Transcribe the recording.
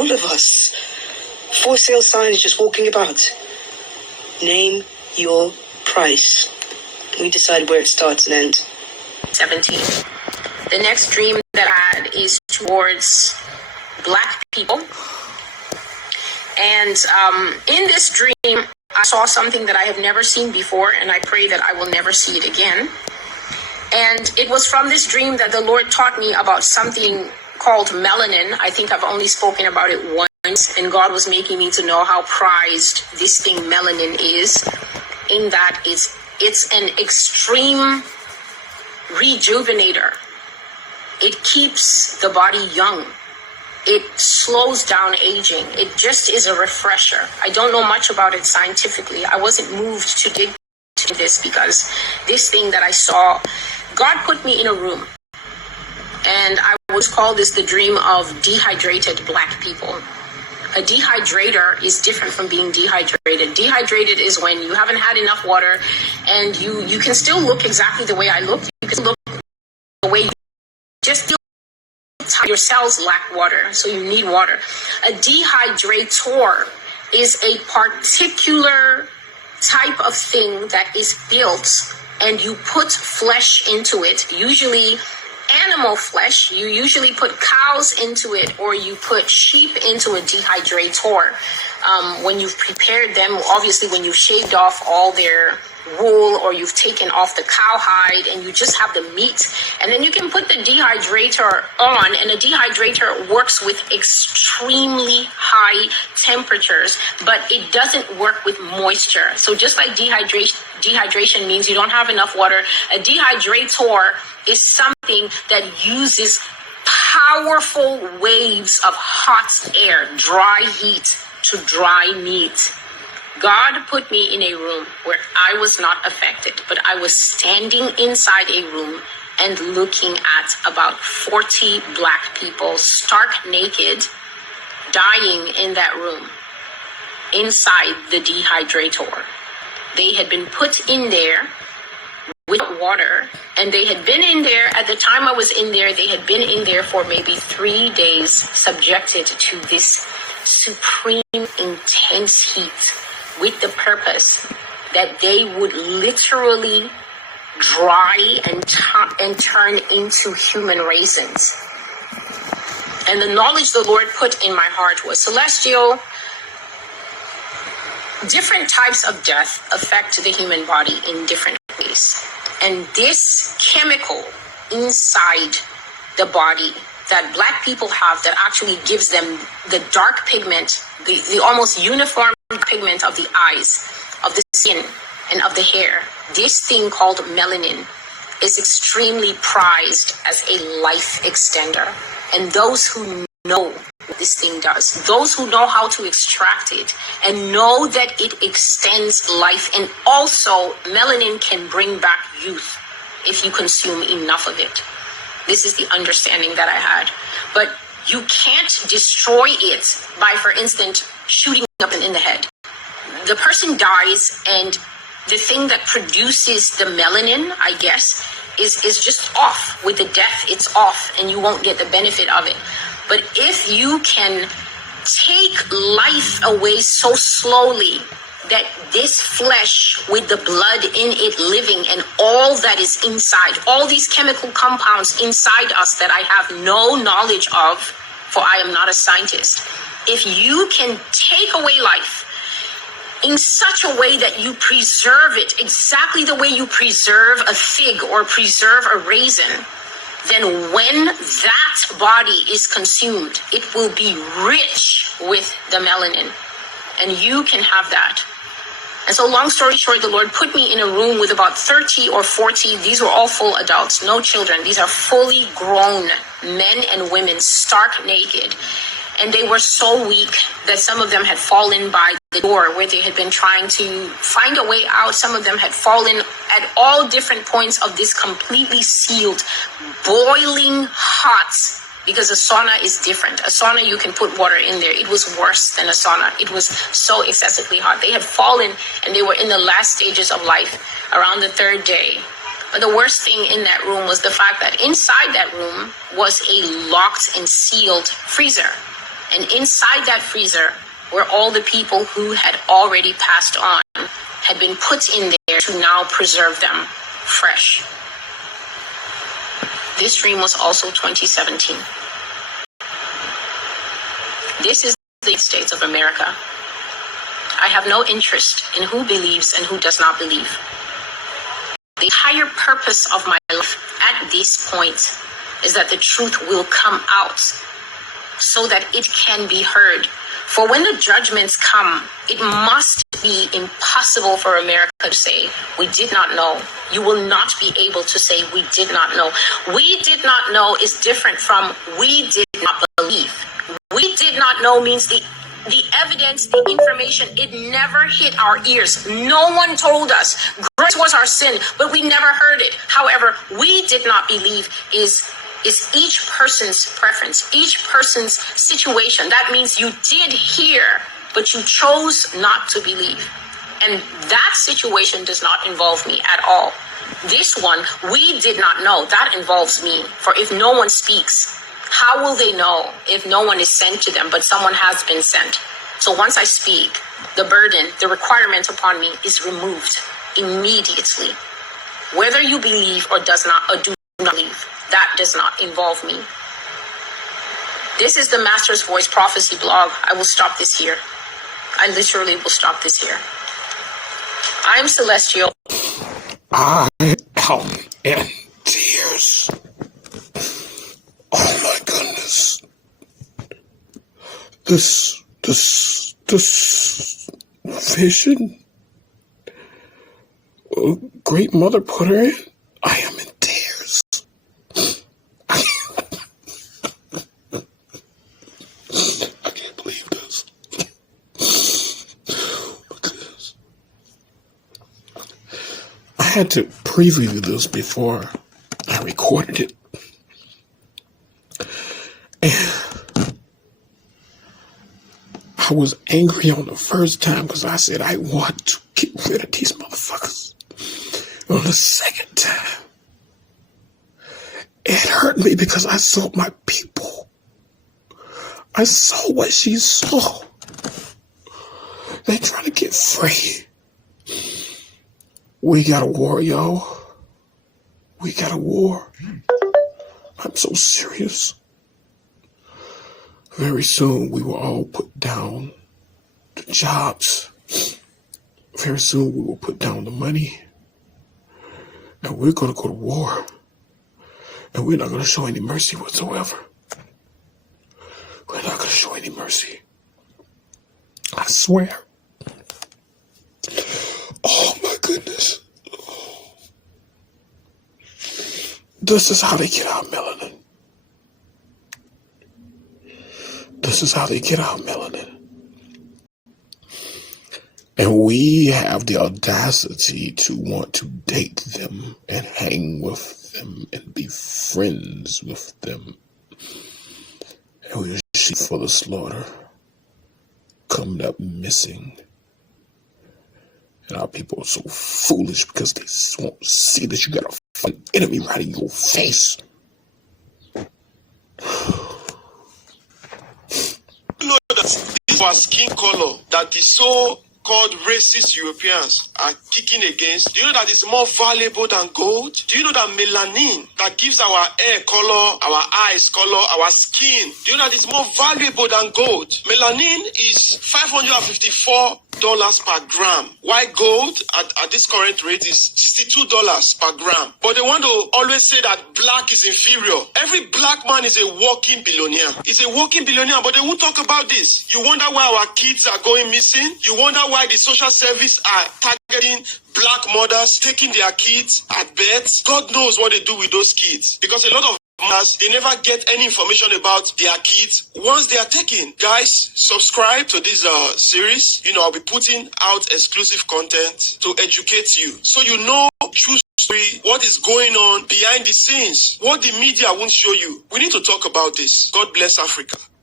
all of us. For sale signs just walking about. Name your price. We decide where it starts and ends. 17. The next dream that I had is towards Black people. And in this dream, I saw something that I have never seen before, and I pray that I will never see it again. And it was from this dream that the Lord taught me about something called melanin. I think I've only spoken about it once, and God was making me to know how prized this thing melanin is, in that it's an extreme rejuvenator. It keeps the body young. It slows down aging. It just is a refresher. I don't know much about it scientifically. I wasn't moved to dig into this because this thing that I saw, God put me in a room. And I would call this the dream of dehydrated Black people. A dehydrator is different from being dehydrated. Dehydrated is when you haven't had enough water and you can still look exactly the way I look. You can look the way you just feel your cells lack water, so you need water. A dehydrator is a particular type of thing that is built and you put flesh into it, usually animal flesh. You usually put cows into it or you put sheep into a dehydrator. When you've prepared them, obviously when you've shaved off all their wool or you've taken off the cow hide and you just have the meat, and then you can put the dehydrator on, and a dehydrator works with extremely high temperatures, but it doesn't work with moisture. So just like dehydration means you don't have enough water, a dehydrator is something that uses powerful waves of hot air, dry heat, to dry meat. God put me in a room where I was not affected, but I was standing inside a room and looking at about 40 Black people, stark naked, dying in that room, inside the dehydrator. They had been put in there with water, and they had been in there, at the time I was in there, they had been in there for maybe 3 days, subjected to this supreme intense heat, with the purpose that they would literally dry and turn into human raisins. And the knowledge the Lord put in my heart was, Celestial, different types of death affect the human body in different ways. And this chemical inside the body that Black people have that actually gives them the dark pigment, the almost uniform pigment of the eyes, of the skin, and of the hair, this thing called melanin is extremely prized as a life extender. And those who know what this thing does, those who know how to extract it and know that it extends life, and also melanin can bring back youth if you consume enough of it. This is the understanding that I had. But you can't destroy it by, for instance, shooting up in the head. The person dies, and the thing that produces the melanin, I guess, is just off. With the death, it's off, and you won't get the benefit of it. But if you can take life away so slowly that this flesh with the blood in it living and all that is inside, all these chemical compounds inside us that I have no knowledge of, for I am not a scientist, if you can take away life in such a way that you preserve it exactly the way you preserve a fig or preserve a raisin, then when that body is consumed, it will be rich with the melanin, and you can have that. And so, long story short, the Lord put me in a room with about 30 or 40. These were all full adults, no children. These are fully grown men and women, stark naked. And they were so weak that some of them had fallen by the door where they had been trying to find a way out. Some of them had fallen at all different points of this completely sealed, boiling hot, because a sauna is different. A sauna, you can put water in there. It was worse than a sauna. It was so excessively hot. They had fallen, and they were in the last stages of life around the third day. But the worst thing in that room was the fact that inside that room was a locked and sealed freezer. And inside that freezer were all the people who had already passed on, had been put in there to now preserve them fresh. This dream was also 2017. This is the United States of America. I have no interest in who believes and who does not believe. The entire purpose of my life at this point is that the truth will come out so that it can be heard. For when the judgments come, it must be impossible for America to say, we did not know. You will not be able to say, we did not know. We did not know is different from we did not believe. We did not know means the evidence, the information, it never hit our ears. No one told us. Grace was our sin, but we never heard it. However, we did not believe is each person's preference, each person's situation. That means you did hear, but you chose not to believe. And that situation does not involve me at all. This one, we did not know. That involves me. For if no one speaks, how will they know if no one is sent to them, but someone has been sent? So once I speak, the burden, the requirement upon me is removed immediately. Whether you believe or do not believe, that does not involve me. This is the Master's Voice Prophecy blog. I will stop this here. I literally will stop this here. I am Celestial. I am in tears. Oh my goodness. This vision Great Mother put her in. I am in tears. I can't believe this. Look at this. I had to preview this before I recorded it. And I was angry on the first time because I said, I want to get rid of these motherfuckers. On the second time, it hurt me because I saw my people. I saw what she saw. They trying to get free. We got a war, yo. We got a war. I'm so serious. Very soon we will all put down the jobs. Very soon we will put down the money. And we're going to go to war. And we're not going to show any mercy whatsoever. We're not going to show any mercy. I swear. Oh my goodness. This is how they get our melanin. This is how they get our melanin. And we have the audacity to want to date them and hang with them and be friends with them. And we're sheep for the slaughter, coming up missing. And our people are so foolish because they won't see that you got a fucking enemy right in your face. You know that this was skin color that the so-called racist Europeans are kicking against. Do you know that it's more valuable than gold? Do you know that melanin that gives our hair color, our eyes color, our skin, do you know that it's more valuable than gold? Melanin is $554 per gram. Why gold at this current rate is $62 per gram. But they want to always say that black is inferior. Every black man is a walking billionaire. He's a walking billionaire, but they won't talk about this. You wonder why our kids are going missing? You wonder why the social service are targeting black mothers, taking their kids at birth? God knows what they do with those kids. Because a lot of mothers, they never get any information about their kids once they are taken. Guys, subscribe to this series. You know, I'll be putting out exclusive content to educate you. So you know true story, what is going on behind the scenes, what the media won't show you. We need to talk about this. God bless Africa.